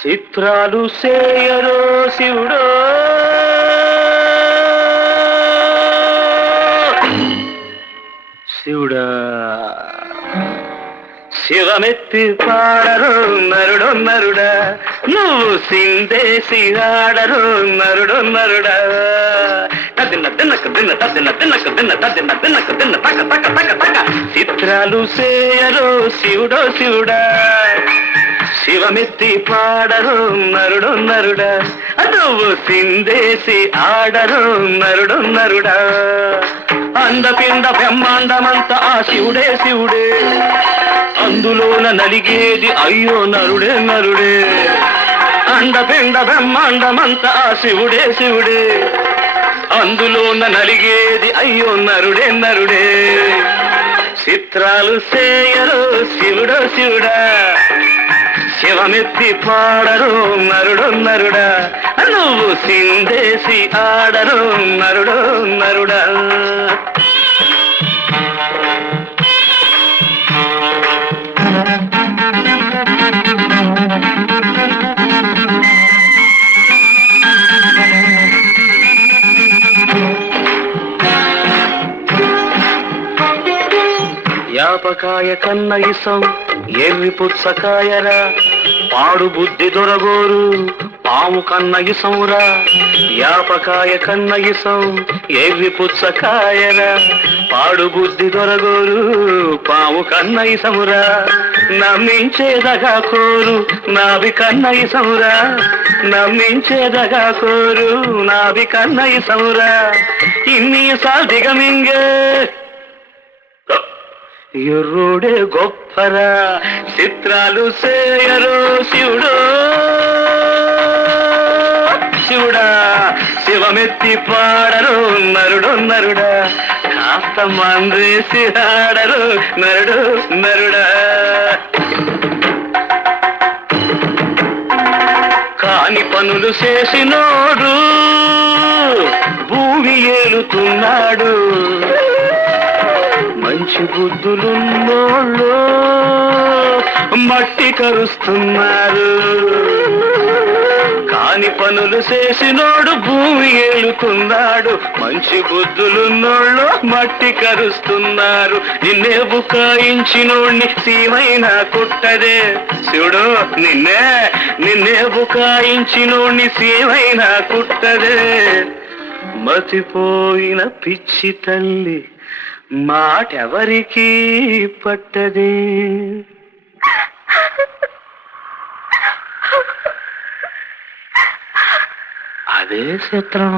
చిత్రాలు సేయరో శివుడో శివుడా శివమెత్తి పాడరు నరుడు నరుడా నువ్వు సిందేసి ఆడరు నరుడు నరుడా తిన్న తిన్నక తిన్న తిన్న తిన్నక తిన్న తిన్న తిన్నక తిన్న తక తక తక తక చిత్రాలు సేయరో శివుడో శివుడా శివమెత్తి పాడరు నరుడు నరుడా నువ్వు సిందేసి ఆడరు నరుడు నరుడా అందపిండ బ్రహ్మాండమంత ఆ శివుడే శివుడే అందులోన నలిగేది అయ్యో నరుడే నరుడే అండపిండ బ్రహ్మాండమంత ఆ శివుడే శివుడే అందులోన నలిగేది అయ్యో నరుడే నరుడే చిత్రాలు సేయరు శివుడో శివుడా శివమెత్తి పాడరు నరుడు నరుడా నువ్వు సిందేసి ఆడరు నరుడు నరుడా యాపకాయ కన్న ఇసం ఎర్రి పుచ్చకాయరా పాడు బుద్ధి దొరగోరు పాము కన్న ఇసంరా యాపకాయ కన్న ఇసం ఎర్రి పుచ్చకాయరా పాడు బుద్ధి దొరగోరు పాము కన్న ఇసమురా నమ్మించేదగా కోరు నావి కన్న ఇసమురా నమ్మించేదగా కోరు నావి కన్న ఇసమురా ఇన్ని సాధిగమింగే ఎర్రోడే గొప్పరా చిత్రాలు సేయరో శివుడో శివుడా శివమెత్తి పాడరు నరుడు నరుడా కాస్త మంద్రేసి ఆడరు నరుడు నరుడా కాని పనులు చేసినోడు భూమి ఏలుతున్నాడు మంచి బుద్ధులున్నోళ్ళు మట్టి కరుస్తున్నారు కాని పనులు చేసినోడు భూమి ఏలుతున్నాడు మంచి బుద్ధులున్నోళ్ళు మట్టి కరుస్తున్నారు నిన్నే బుకాయించినోడిని సీమైనా కుట్టదే శివుడు నిన్నే బుకాయించినోడిని సీమైనా కుట్టదే మతిపోయిన పిచ్చి తల్లి మాటెవరికి పట్టదే అదే చిత్రం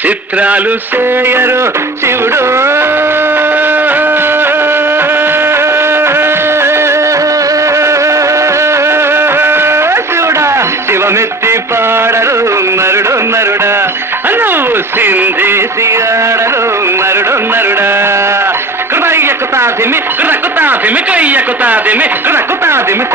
చిత్రాలు సేయరు శివుడు శివుడా శివమెత్తి పాడరు నరుడు నరుడా నువ్వు సిందేసి ఆడరు నరుడు నరుడా కృతయ్యకుతాదిమి కృతకుతాదిమి కయ్యకుతాదిమి కృతకుతాదిమి